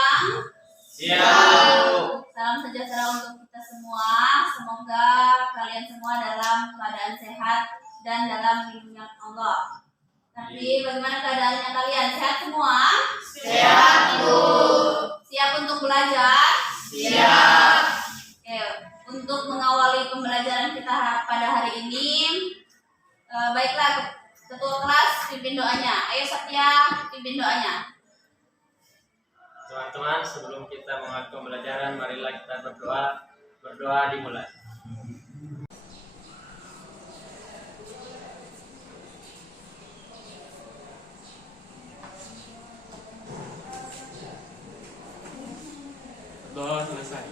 siang. Siap. Salam sejahtera untuk kita semua. Semoga kalian semua dalam keadaan sehat dan dalam lindungan Allah. Tapi bagaimana keadaannya kalian? Sehat semua? Siap, Bu. Siap untuk belajar? Siap. Oke, untuk mengawali pembelajaran kita pada hari ini, baiklah ketua kelas pimpin doanya. Ayo Satya, pimpin doanya. Teman-teman, sebelum kita mengawali pembelajaran, marilah kita berdoa. Berdoa dimulai. Berdoa selesai.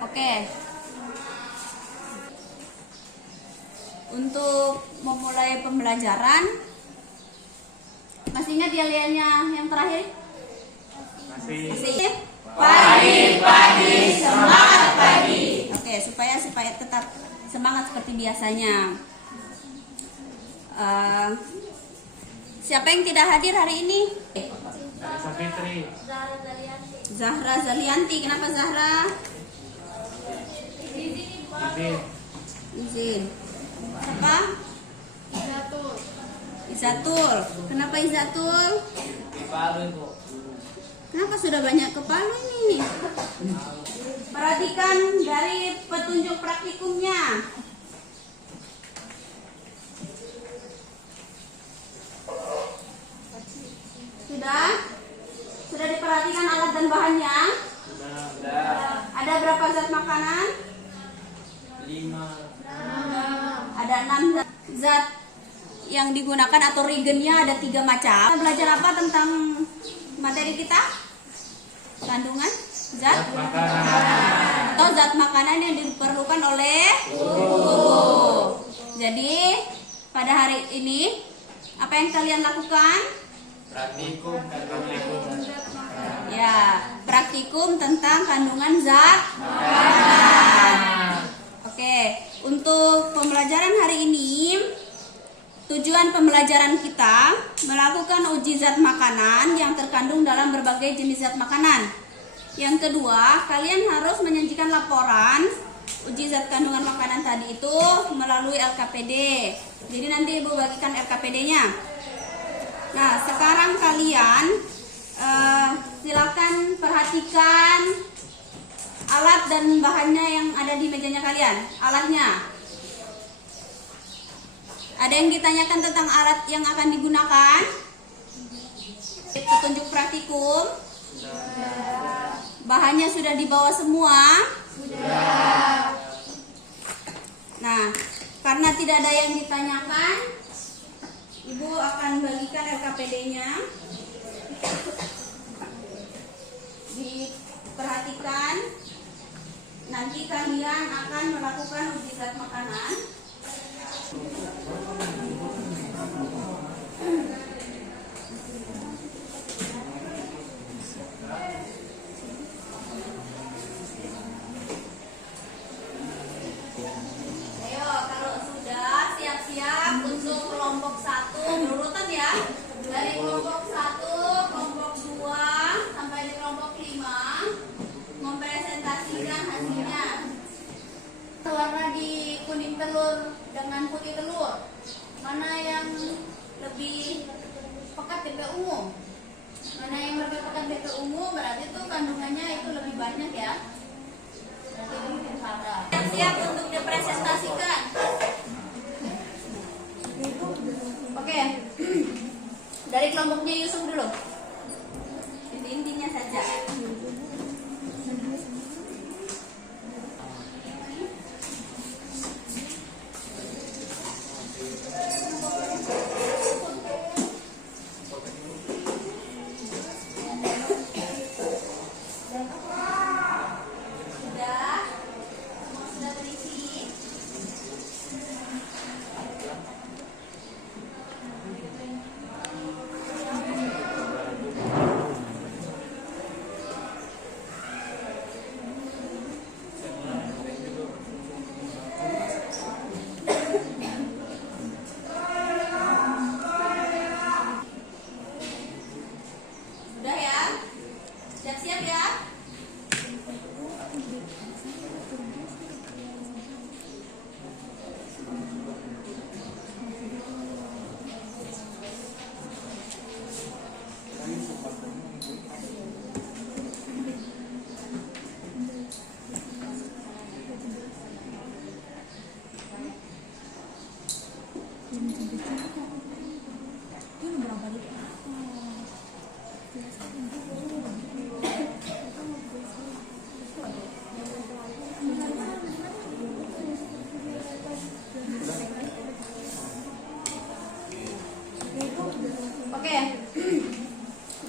Oke. Untuk memulai pembelajaran, masih ingat yel-yelnya yang terakhir? Masih. Pagi, semangat pagi. Oke, supaya tetap semangat seperti biasanya. Siapa yang tidak hadir hari ini? Fitri. Zahra Zalianti. Kenapa Zahra? Izin. Siapa? Izatul. Kenapa Izatul? Palu, Bu. Kenapa sudah banyak kepala ini? Perhatikan dari petunjuk praktikumnya. Sudah diperhatikan alat dan bahannya? Sudah. Ada berapa zat makanan? 5. Ada 6 zat yang digunakan atau reagennya ada 3 macam. Kita belajar apa tentang materi kita? Kandungan zat Makanan. atau zat makanan yang diperlukan oleh tubuh. Jadi pada hari ini apa yang kalian lakukan? Praktikum. Ya, praktikum tentang kandungan zat makanan. Oke, untuk pembelajaran hari ini, tujuan pembelajaran kita melakukan uji zat makanan yang terkandung dalam berbagai jenis zat makanan. Yang kedua, kalian harus menyajikan laporan uji zat kandungan makanan tadi itu melalui LKPD. Jadi nanti Ibu bagikan LKPD-nya. Nah, sekarang kalian silakan perhatikan alat dan bahannya yang ada di mejanya kalian. Alatnya. Ada yang ditanyakan tentang alat yang akan digunakan? Petunjuk praktikum? Bahannya sudah dibawa semua? Sudah. Nah, karena tidak ada yang ditanyakan, Ibu akan bagikan LKPD-nya. Diperhatikan. Nanti kalian akan melakukan uji zat makanan. Ayo, kalau sudah siap-siap untuk kelompok 1 berurutan ya. Dari kelompok 1, kelompok 2 sampai di kelompok 5 mempresentasikan hasilnya. Warna di kuning telur dengan putih telur, mana yang lebih pekat BP ungu? Mana yang lebih pekat BP ungu berarti itu kandungannya itu lebih banyak ya. Berarti lebih parah. Siap untuk dipresentasikan. Oke. Dari kelompoknya Yusuf dulu. Intinya saja. Sudah terisi.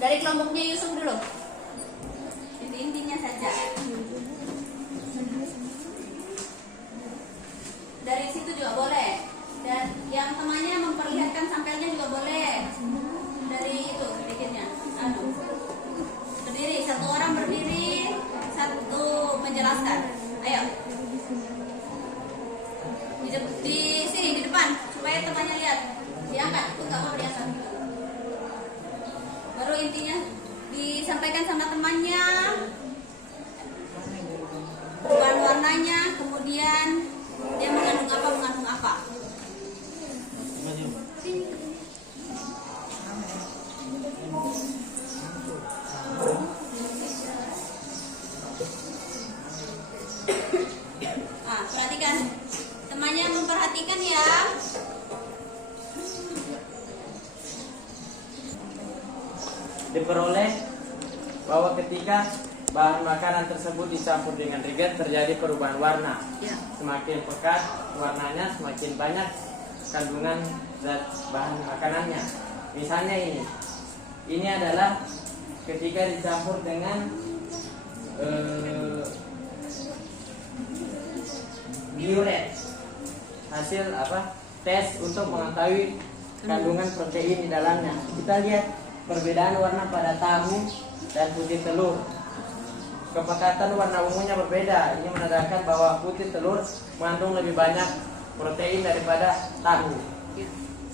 Dari kelompoknya Yusuf dulu. Inti-intinya saja. Dari situ juga boleh. Dan yang temannya memperlihatkan sampelnya juga boleh. Dari itu bikinnya. Berdiri, satu orang berdiri, satu menjelaskan. Ayo. Di sini di depan supaya temannya lihat. Diangkat, itu nggak apa diangkat. Baru intinya disampaikan sama temannya. Perubahan warnanya, kemudian dia mengandung apa. Perhatikan, temannya memperhatikan ya. Diperoleh bahwa ketika bahan makanan tersebut dicampur dengan reagen terjadi perubahan warna. Ya. Semakin pekat warnanya, semakin banyak kandungan zat bahan makanannya. Misalnya ini adalah ketika dicampur dengan diuret, hasil tes untuk mengetahui kandungan protein di dalamnya. Kita lihat perbedaan warna pada tahu dan putih telur. Kepekatan warna ungunya berbeda. Ini menandakan bahwa putih telur mengandung lebih banyak protein daripada tahu.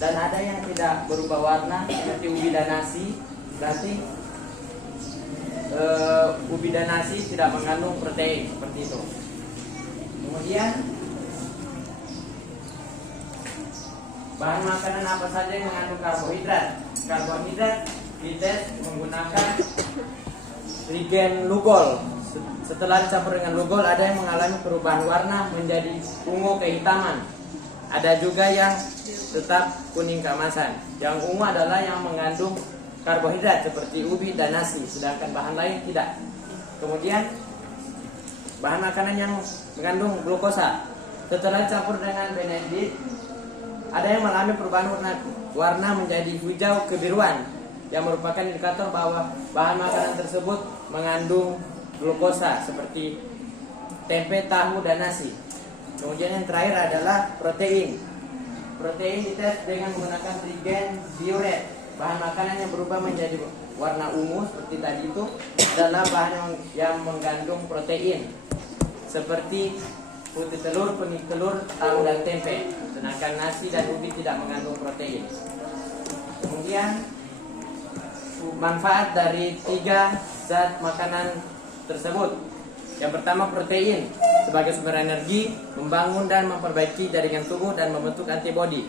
Dan ada yang tidak berubah warna seperti ubi dan nasi. Berarti ubi dan nasi tidak mengandung protein seperti itu. Kemudian bahan makanan apa saja yang mengandung karbohidrat? Karbohidrat dites menggunakan reagen Lugol. Setelah dicampur dengan Lugol, ada yang mengalami perubahan warna menjadi ungu kehitaman. Ada juga yang tetap kuning keemasan. Yang ungu adalah yang mengandung karbohidrat seperti ubi dan nasi, sedangkan bahan lain tidak. Kemudian bahan makanan yang mengandung glukosa. Setelah dicampur dengan benedit, ada yang mengalami perubahan warna menjadi hijau kebiruan, yang merupakan indikator bahwa bahan makanan tersebut mengandung glukosa seperti tempe, tahu, dan nasi. Kemudian yang terakhir adalah protein. Protein dites dengan menggunakan reagen diuret. Bahan makanan yang berubah menjadi warna ungu seperti tadi itu adalah bahan yang mengandung protein seperti putih telur, kuning telur, tahu, dan tempe. Sedangkan nasi dan ubi tidak mengandung protein. Kemudian manfaat dari 3 zat makanan tersebut. Yang pertama, protein sebagai sumber energi, membangun dan memperbaiki jaringan tubuh dan membentuk antibodi.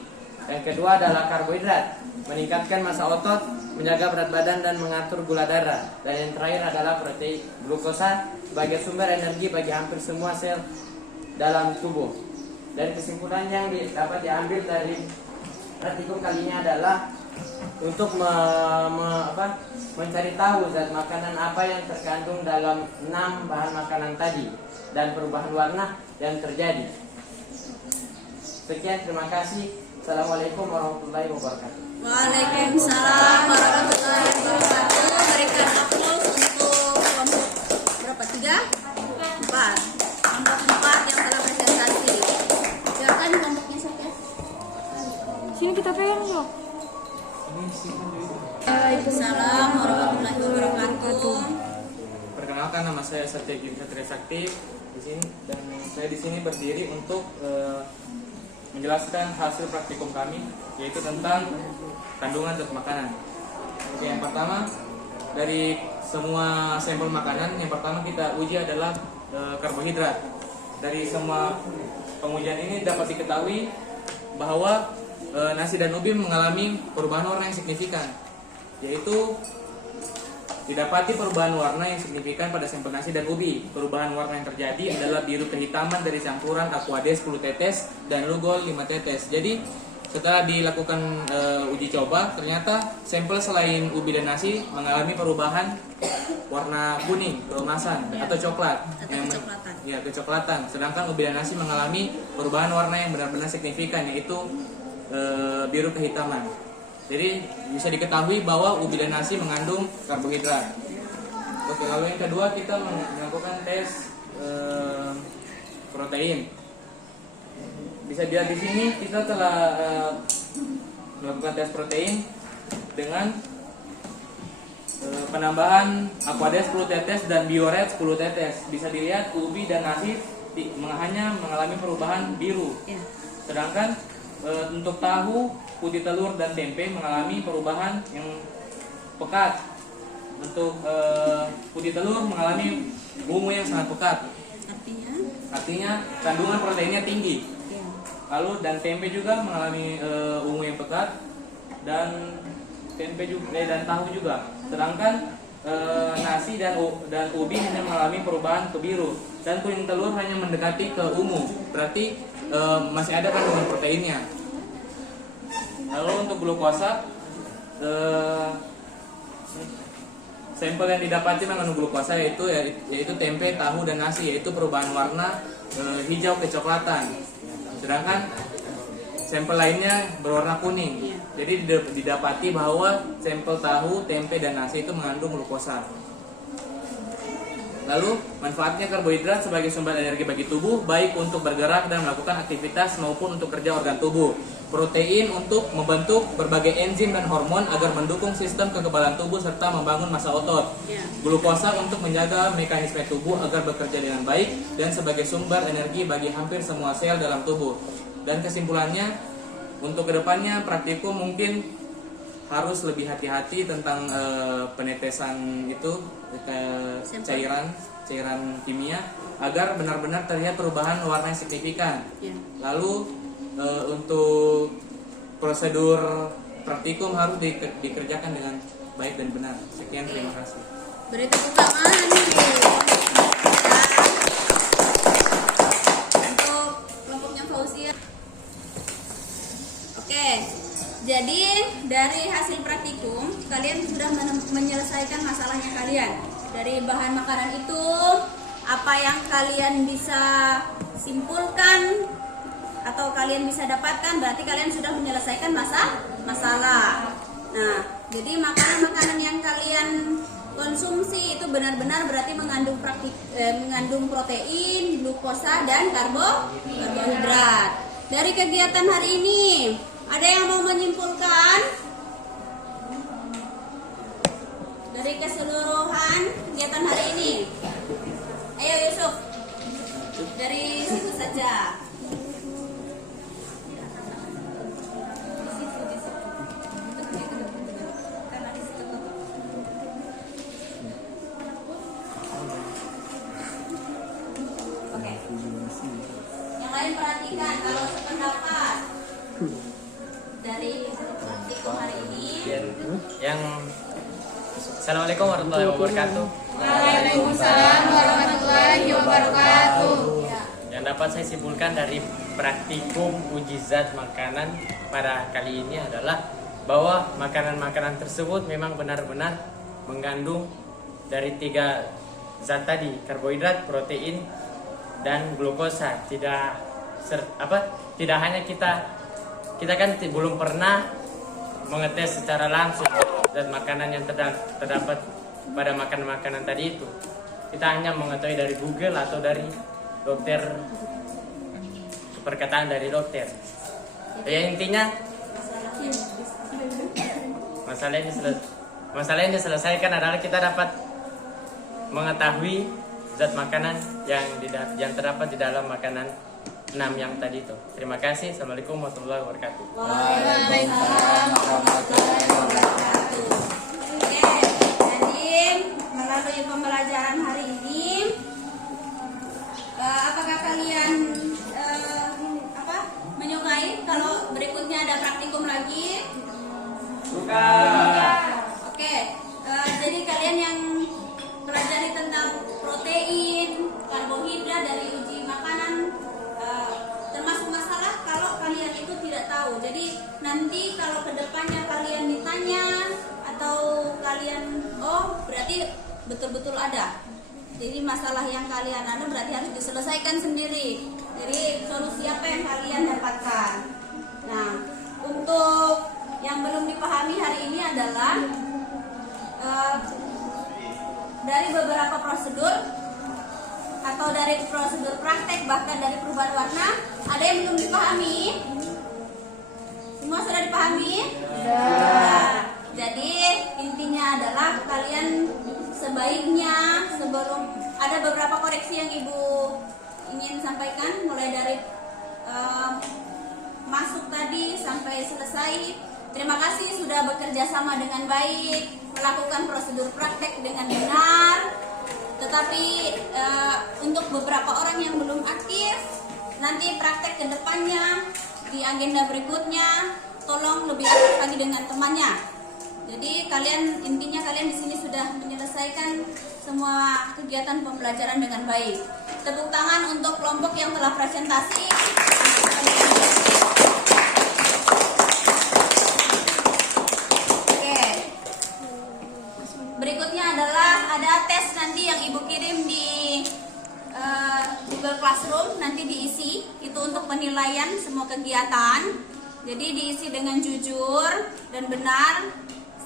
Yang kedua adalah karbohidrat, meningkatkan massa otot, menjaga berat badan dan mengatur gula darah. Dan yang terakhir adalah protein glukosa sebagai sumber energi bagi hampir semua sel dalam tubuh. Dan kesimpulan yang dapat diambil dari artikel kali ini adalah untuk mencari tahu zat makanan apa yang terkandung dalam 6 bahan makanan tadi dan perubahan warna yang terjadi. Sekian, terima kasih. Assalamualaikum warahmatullahi wabarakatuh. Waalaikumsalam warahmatullahi wabarakatuh. Berikan aplaus untuk kelompok berapa? 3? 4. Kelompok 4 yang telah presentasi. Silakan kelompoknya Sofian. Sini kita pegang loh. Waalaikumsalam warahmatullahi wabarakatuh. Perkenalkan, nama saya Satya Satria Sakti di sini, dan saya di sini berdiri untuk menjelaskan hasil praktikum kami, yaitu tentang kandungan zat makanan. Oke, yang pertama dari semua sampel makanan, yang pertama kita uji adalah karbohidrat. Dari semua pengujian ini dapat diketahui bahwa nasi dan ubi mengalami perubahan warna yang signifikan, yaitu didapati perubahan warna yang signifikan pada sampel nasi dan ubi. Perubahan warna yang terjadi adalah biru kehitaman dari campuran Aquades 10 tetes dan Lugol 5 tetes. Jadi setelah dilakukan uji coba, ternyata sampel selain ubi dan nasi mengalami perubahan warna kuning, keemasan, atau coklat, kecoklatan. Sedangkan ubi dan nasi mengalami perubahan warna yang benar-benar signifikan, yaitu biru kehitaman. Jadi bisa diketahui bahwa ubi dan nasi mengandung karbohidrat. Oke, lalu yang kedua kita melakukan tes protein. Bisa dilihat di sini kita telah melakukan tes protein dengan penambahan Aquades 10 tetes dan Bioret 10 tetes. Bisa dilihat ubi dan nasi hanya mengalami perubahan biru. Ya. Sedangkan untuk tahu, putih telur dan tempe mengalami perubahan yang pekat. Untuk putih telur mengalami ungu yang sangat pekat. Artinya kandungan proteinnya tinggi. Ya. Lalu dan tempe juga mengalami ungu yang pekat dan tempe juga dan tahu juga. Sedangkan nasi dan ubi hanya mengalami perubahan ke biru dan kuning telur hanya mendekati ke ungu. Berarti masih ada kandungan proteinnya. Lalu untuk glukosa, sampel yang didapati mengandung glukosa yaitu tempe, tahu dan nasi, yaitu perubahan warna hijau kecoklatan. Sedangkan sampel lainnya berwarna kuning. Jadi didapati bahwa sampel tahu, tempe dan nasi itu mengandung glukosa. Lalu manfaatnya karbohidrat sebagai sumber energi bagi tubuh, baik untuk bergerak dan melakukan aktivitas maupun untuk kerja organ tubuh. Protein untuk membentuk berbagai enzim dan hormon agar mendukung sistem kekebalan tubuh serta membangun massa otot. Glukosa untuk menjaga mekanisme tubuh agar bekerja dengan baik dan sebagai sumber energi bagi hampir semua sel dalam tubuh. Dan kesimpulannya, untuk kedepannya praktikum mungkin harus lebih hati-hati tentang penetesan itu cairan kimia agar benar-benar terlihat perubahan warna yang signifikan. Lalu untuk prosedur praktikum harus dikerjakan dengan baik dan benar. Sekian, terima kasih. Beri tepuk tangan nih. Untuk kelompoknya Fauzia. Oke, jadi dari hasil praktikum kalian sudah menyelesaikan masalahnya kalian. Dari bahan makanan itu apa yang kalian bisa simpulkan atau kalian bisa dapatkan, berarti kalian sudah menyelesaikan masalah. Nah, jadi makanan-makanan yang kalian konsumsi itu benar-benar berarti mengandung protein, glukosa dan karbohidrat. Dari kegiatan hari ini, ada yang mau menyimpulkan? Dari keseluruhan kegiatan hari ini. Ayo Yusuf. Dari situ saja. Oke. Yang lain perhatikan kalau sependapat dari praktikum hari ini. Yang Assalamualaikum warahmatullahi wabarakatuh. Waalaikumsalam warahmatullahi wabarakatuh. Yang dapat saya simpulkan dari praktikum uji zat makanan pada kali ini adalah bahwa makanan-makanan tersebut memang benar-benar mengandung dari 3 zat tadi, karbohidrat, protein, dan glukosa. Tidak hanya kita kan belum pernah mengetes secara langsung zat makanan yang terdapat pada makanan-makanan tadi itu. Kita hanya mengetahui dari Google atau dari dokter, perkataan dari dokter. Ya, intinya masalah yang diselesaikan adalah kita dapat mengetahui zat makanan yang terdapat di dalam makanan 6 yang tadi itu. Terima kasih. Assalamualaikum warahmatullahi wabarakatuh. Waalaikumsalam warahmatullahi wabarakatuh. Oke, jadi melalui pembelajaran hari ini, apakah kalian menyukai kalau berikutnya ada praktikum lagi? Suka. Oke, jadi kalian yang pelajari tentang protein, karbohidrat dari uji makanan, termasuk masalah kalau kalian itu tidak tahu. Jadi nanti kalau kedepannya kalian ditanya atau kalian berarti betul-betul ada. Jadi masalah yang kalian ada berarti harus diselesaikan sendiri. Jadi solusi apa yang kalian dapatkan. Nah, untuk yang belum dipahami hari ini adalah dari beberapa prosedur atau dari prosedur praktek, bahkan dari perubahan warna, ada yang belum dipahami? Semua sudah dipahami? Sudah. Jadi intinya adalah kalian sebaiknya sebelum, ada beberapa koreksi yang Ibu ingin sampaikan, mulai dari masuk tadi sampai selesai. Terima kasih sudah bekerja sama dengan baik, melakukan prosedur praktek dengan benar. Tetapi untuk beberapa orang yang belum aktif, nanti praktek ke depannya di agenda berikutnya, tolong lebih aktif lagi dengan temannya. Jadi intinya kalian di sini sudah menyelesaikan semua kegiatan pembelajaran dengan baik. Tepuk tangan untuk kelompok yang telah presentasi. Oke. Berikutnya adalah ada tes nanti yang Ibu kirim di Google Classroom, nanti diisi. Itu untuk penilaian semua kegiatan. Jadi diisi dengan jujur dan benar.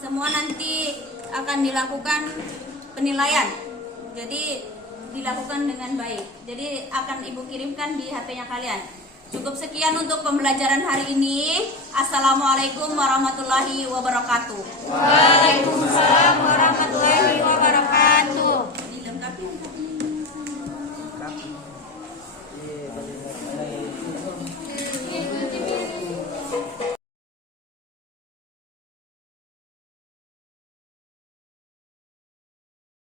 Semua nanti akan dilakukan penilaian. Jadi dilakukan dengan baik. Jadi akan Ibu kirimkan di HP-nya kalian. Cukup sekian untuk pembelajaran hari ini. Assalamualaikum warahmatullahi wabarakatuh. Waalaikumsalam warahmatullahi wabarakatuh.